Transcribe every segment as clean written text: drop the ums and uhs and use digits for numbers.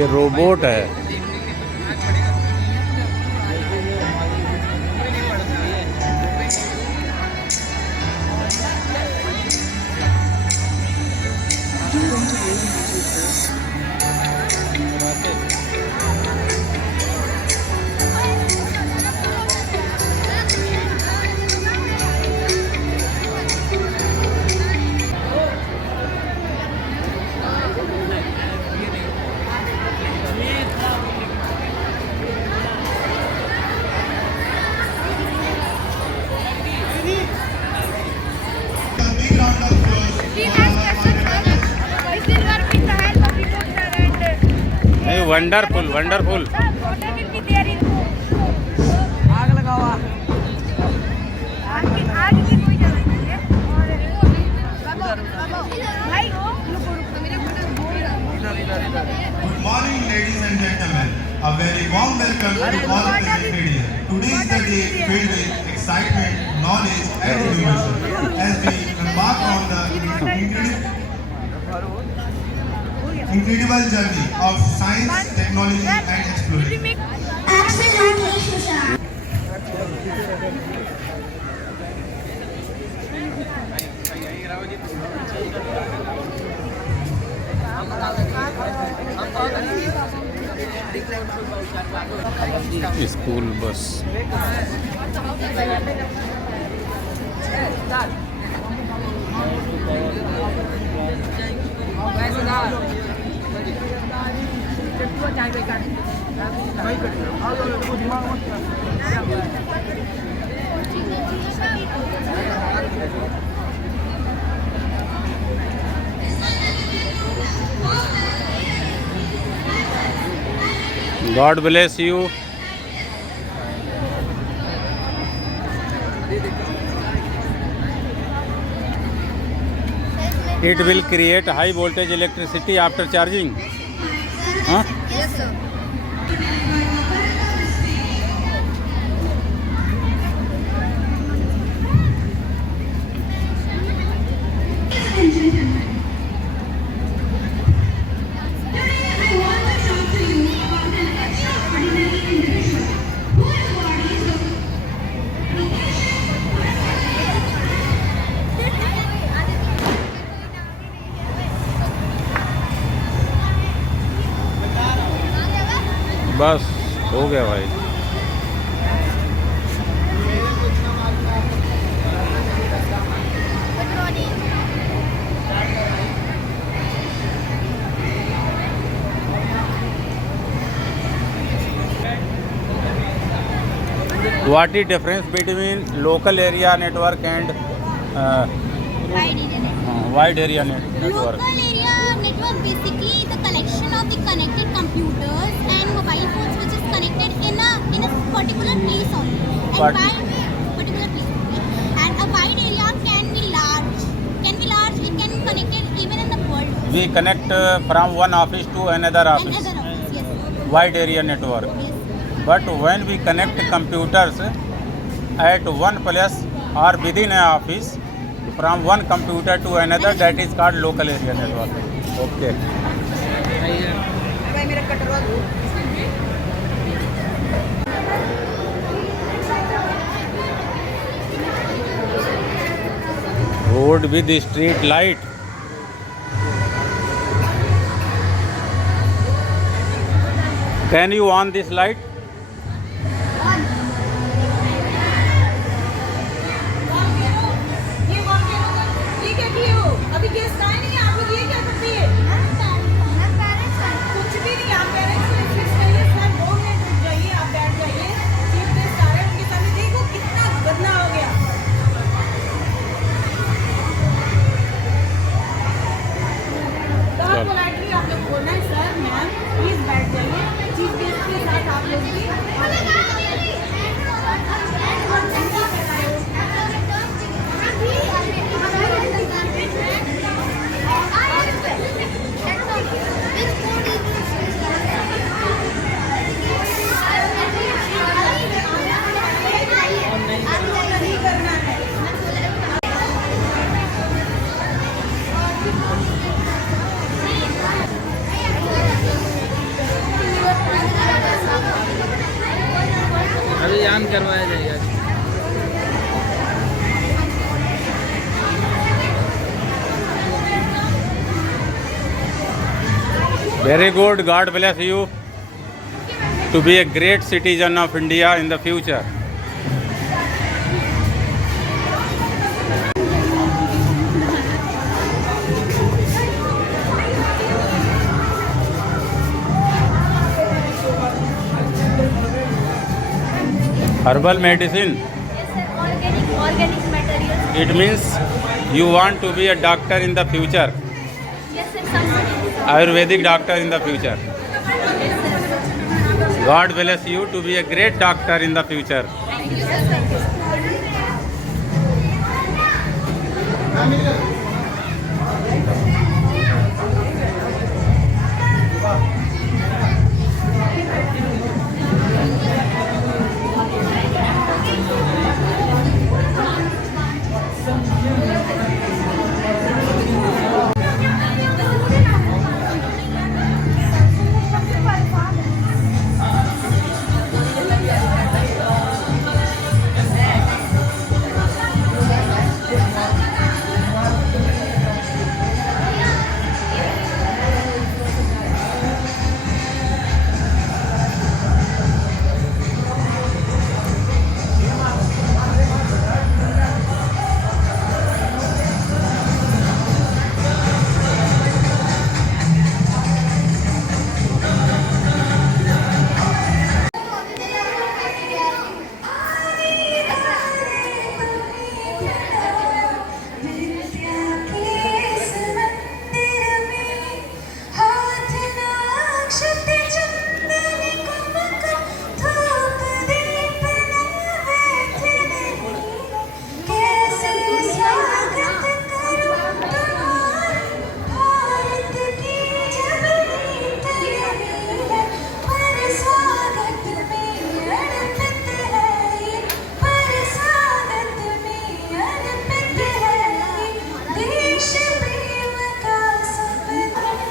ये रोबोट है। Wonderful wonderful. आग लगावा। Good morning, ladies and gentlemen. A very warm welcome to all present media. Today is the day filled with excitement, knowledge, and innovation as we embark on the incredible journey of science, technology, and exploration. Absolutely, Shusha. School bus. God bless you. It will create high voltage electricity after charging. Huh? Yes, sir. बस हो गया भाई। What is difference between local area network and wide area network? Local area network basically the connection of the connected computers and mobile phones which is connected in a particular place only. And particular place only. And a wide area can be large. It can be connected even in the world. We connect from one office to another office. Another office, yes. Wide area network. Yes. But when we connect computers at one place or within an office from one computer to another, that is called local area network. Okay. Road with street light. Can you on this light? अभी गेस्ट आए नहीं, आप लोग ये क्या करते हैं? कुछ भी नहीं, आप पेरेंट्स को फिक्स करिए, सर 2 मिनट रुक जाइए, आप बैठ जाइए, चीफ गेस्ट आ रहे हैं, उनके सामने देखो कितना गंदा हो गया। तो पोलाइटली आप लोग बोलना है, सर मैम प्लीज बैठ जाइए, चीफ गेस्ट के साथ आप लोग यान करवाया जाएगा। Very good. God bless you to be a great citizen of India in the future. Herbal medicine. Yes, sir. Organic materials. It means you want to be a doctor in the future, Yes, sir. Somebody. Ayurvedic doctor in the future. God bless you to be a great doctor in the future. Thank you, sir.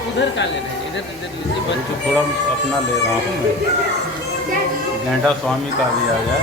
उधर का ले रहे हैं, इधर इधर लीजिए अभी बंद। तो थोड़ा अपना ले रहा हूँ मैं। गेंडा स्वामी का भी आ गया।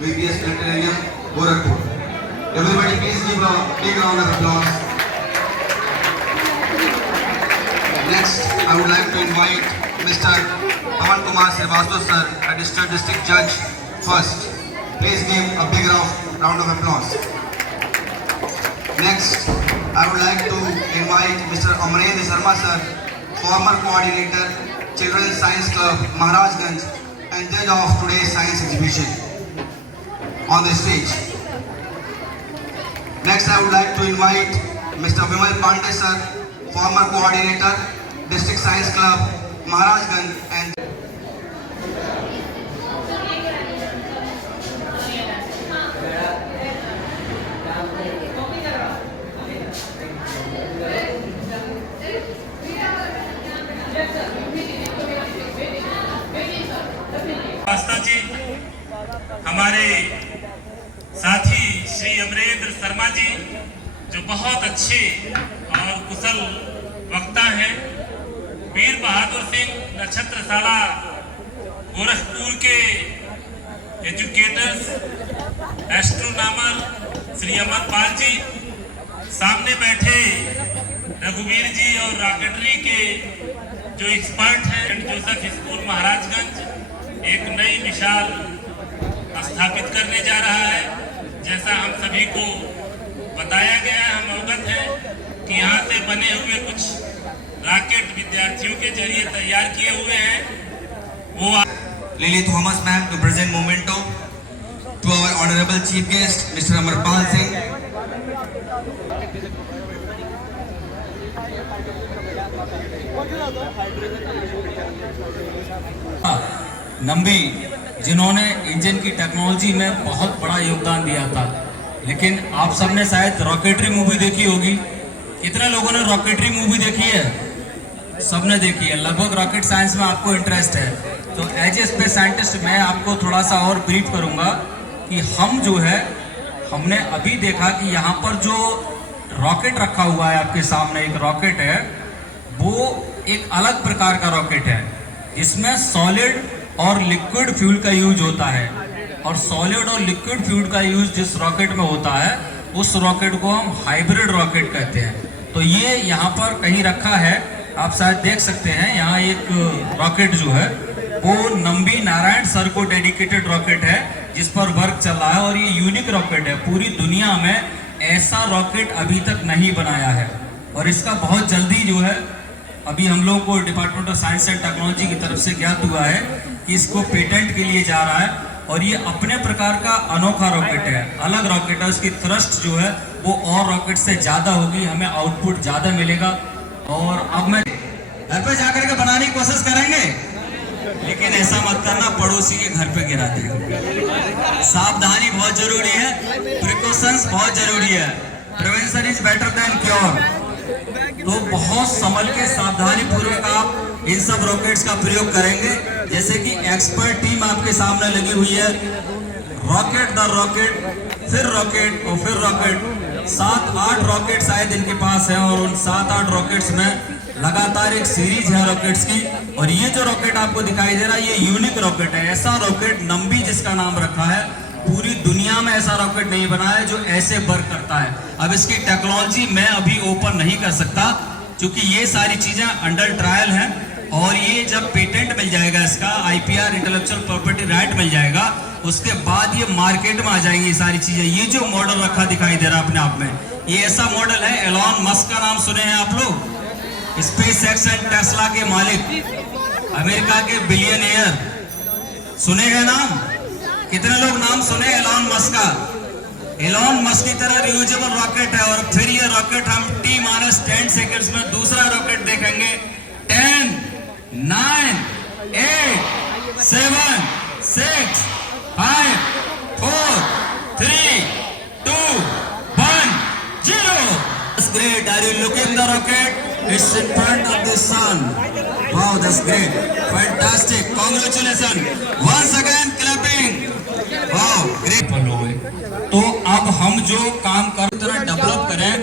VPS Planetarium, Gorakhpur. Everybody please give a big round of applause. Next, I would like to invite Mr. Pawan Kumar Srivastava sir, Registered District Judge, first. Please give a big round of applause. Next, I would like to invite Mr. Amarendra Sharma sir, former coordinator, Children's Science Club, Maharajganj, and judge of today's science exhibition, on the stage. Next, I would like to invite Mr. Vimal Pandey sir, former coordinator, District Science Club, Maharajganj, and आस्था जी, हमारे साथी श्री अमरेंद्र शर्मा जी, जो बहुत अच्छे और कुशल वक्ता हैं, वीर बहादुर सिंह नक्षत्रशाला गोरखपुर के एजुकेटर्स, एस्ट्रोनॉमर श्री अमर पाल जी, सामने बैठे रघुवीर जी और रॉकेटरी के जो एक्सपर्ट हैं, सेंट जोसेफ स्कूल महाराजगंज एक नई मिसाल स्थापित करने जा रहा है। जैसा हम सभी को बताया गया है, हम अवगत हैं कि यहाँ से बने हुए कुछ रॉकेट विद्यार्थियों के जरिए तैयार किए हुए हैं। वो Lily Thomas ma'am to present memento to our honorable chief guest Mr. Amarpal Singh. Nambi, जिन्होंने इंजन की टेक्नोलॉजी में बहुत बड़ा योगदान दिया था। लेकिन आप सबने शायद रॉकेटरी मूवी देखी होगी। कितने लोगों ने रॉकेटरी मूवी देखी है? सबने देखी है। लगभग रॉकेट साइंस में आपको इंटरेस्ट है, तो एज ए स्पेस साइंटिस्ट मैं आपको थोड़ा सा और ब्रीफ करूंगा कि हम जो है, हमने अभी देखा कि यहाँ पर जो रॉकेट रखा हुआ है आपके सामने, एक रॉकेट है, वो एक अलग प्रकार का रॉकेट है जिसमें सॉलिड और लिक्विड फ्यूल का यूज होता है। और सॉलिड और लिक्विड फ्यूल का यूज जिस रॉकेट में होता है, उस रॉकेट को हम हाइब्रिड रॉकेट कहते हैं। तो ये यहाँ पर कहीं रखा है, आप शायद देख सकते हैं। यहाँ एक रॉकेट जो है वो नंबी नारायण सर को डेडिकेटेड रॉकेट है, जिस पर वर्क चल रहा है। और ये यूनिक रॉकेट है, पूरी दुनिया में ऐसा रॉकेट अभी तक नहीं बनाया है। और इसका बहुत जल्दी जो है, अभी हम लोगों को department of science and technology की तरफ से ज्ञात हुआ है कि इसको पेटेंट के लिए जा रहा है। और ये अपने प्रकार का अनोखा रॉकेट है, अलग रॉकेट है। उसकी थ्रस्ट जो है वो और रॉकेट से ज़्यादा होगी, हमें आउटपुट ज़्यादा मिलेगा। और अब मैं घर पे जाकर के बनाने की कोशिश करेंगे, लेकिन ऐसा मत करना पड़ोसी के घर पे गिरा दे। सावधानी बहुत जरूरी है, प्रिकॉशंस बहुत जरूरी है। Prevention is better than cure. तो बहुत संभल के सावधानी पूर्वक आप इन सब रॉकेट्स का प्रयोग करेंगे। जैसे कि एक्सपर्ट टीम आपके सामने लगी हुई है, रॉकेट दर रॉकेट, फिर रॉकेट और फिर रॉकेट। 7-8 रॉकेट शायद इनके पास है, और उन 7-8 रॉकेट्स में लगातार एक सीरीज है रॉकेट्स की। और ये जो रॉकेट आपको दिखाई दे रहा है, ये यूनिक रॉकेट है। ऐसा रॉकेट नंबी जिसका नाम रखा है, पूरी दुनिया में ऐसा रॉकेट नहीं बना है जो ऐसे वर्क करता है। अब इसकी टेक्नोलॉजी मैं अभी ओपन नहीं कर सकता, क्योंकि ये सारी चीजें अंडर ट्रायल हैं। और ये जब पेटेंट मिल जाएगा, इसका IPR इंटेलेक्चुअल प्रॉपर्टी राइट मिल जाएगा, उसके बाद ये मार्केट में आ जाएंगी ये सारी चीजें। ये जो मॉडल रखा दिखाई दे रहा है अपने आप में, ये ऐसा मॉडल है। एलॉन मस्क का नाम सुने हैं आप लोग? स्पेस एक्स एंड टेस्ला के मालिक, अमेरिका के बिलियनियर, सुने हैं नाम? कितने लोग नाम सुने एलॉन मस्क का? एलॉन मस्क की तरह रियूजेबल रॉकेट है। और फिर ये रॉकेट हम T-10 सेकंड्स में दूसरा रॉकेट देखेंगे। 10, 9, 8, 7, 6, 5, 4, 3, 2, 1, 0. That's great. Are you looking the rocket? It's in front of the sun. Wow, that's great. Fantastic. Congratulations. Once again, clapping. Wow, great. तो अब हम जो काम कर तरह डेवलप करें,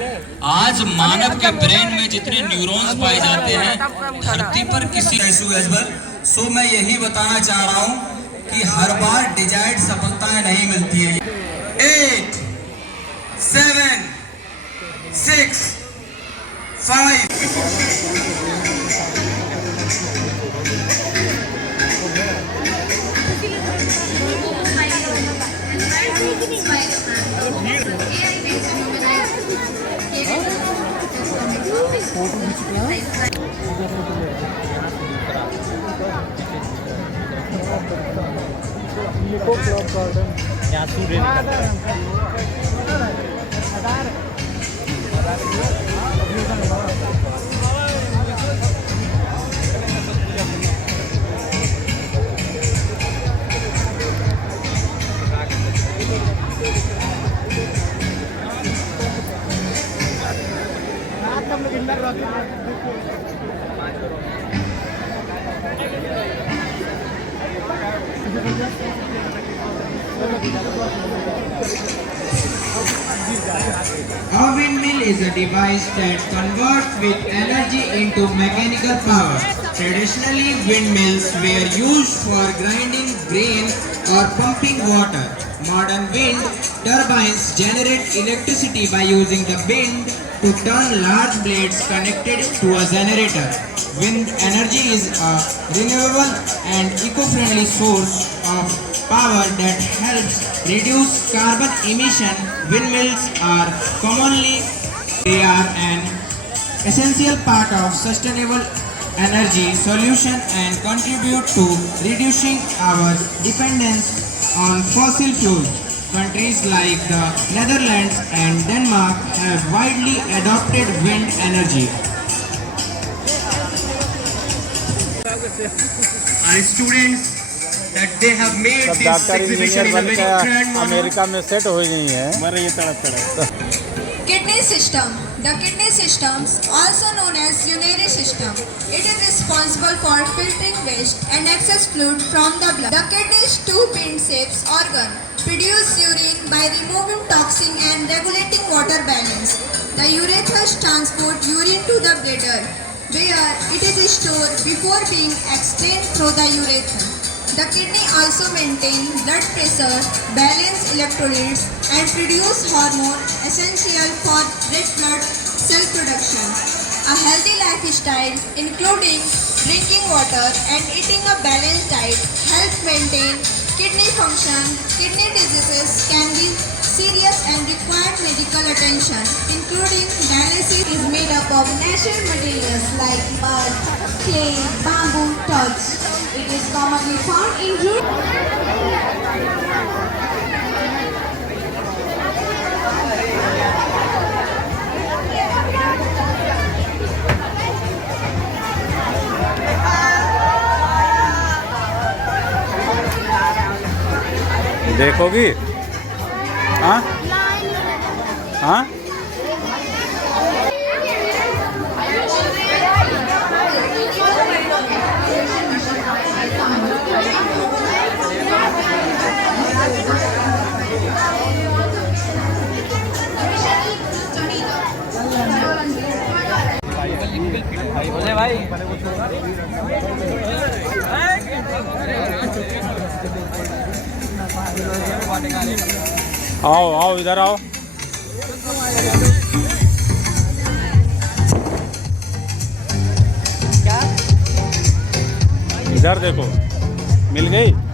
आज मानव के ब्रेन में जितने न्यूरॉन्स पाए जाते हैं, धरती पर किसी सो मैं यही बताना चाह रहा हूँ कि हर बार डिजायर्ड सफलताएं नहीं मिलती है। 8 7 6 A windmill is a device that converts with energy into mechanical power. Traditionally, windmills were used for grinding grain or pumping water. Modern wind turbines generate electricity by using the wind to turn large blades connected to a generator. Wind energy is a renewable and eco-friendly source of power that helps reduce carbon emission. Windmills are an essential part of sustainable energy solution and contribute to reducing our dependence on fossil fuels. Countries like the Netherlands and Denmark have widely adopted wind energy. Our students that they have made सब this doctor exhibition engineer in a बन very के grand manner. America में सेट हो गई हैं। मर ये तड़प Kidney system. The kidney system, also known as urinary system, it is responsible for filtering waste and excess fluid from the blood. The kidneys, two bean-shaped organ, produce urine by removing toxin and regulating water balance. The urethra transport urine to the bladder, where it is stored before being excreted through the urethra. The kidney also maintain blood pressure, balance electrolytes, and produce hormone essential for red blood cell production. A healthy lifestyle, including drinking water and eating a balanced diet, help maintain kidney function. Kidney diseases can be serious and require medical attention, including dialysis is made up of natural materials like mud, clay, bamboo, touch. It is commonly found in देखोगी? हाँ हाँ आओ आओ इधर आओ। इधर देखो, मिल गई।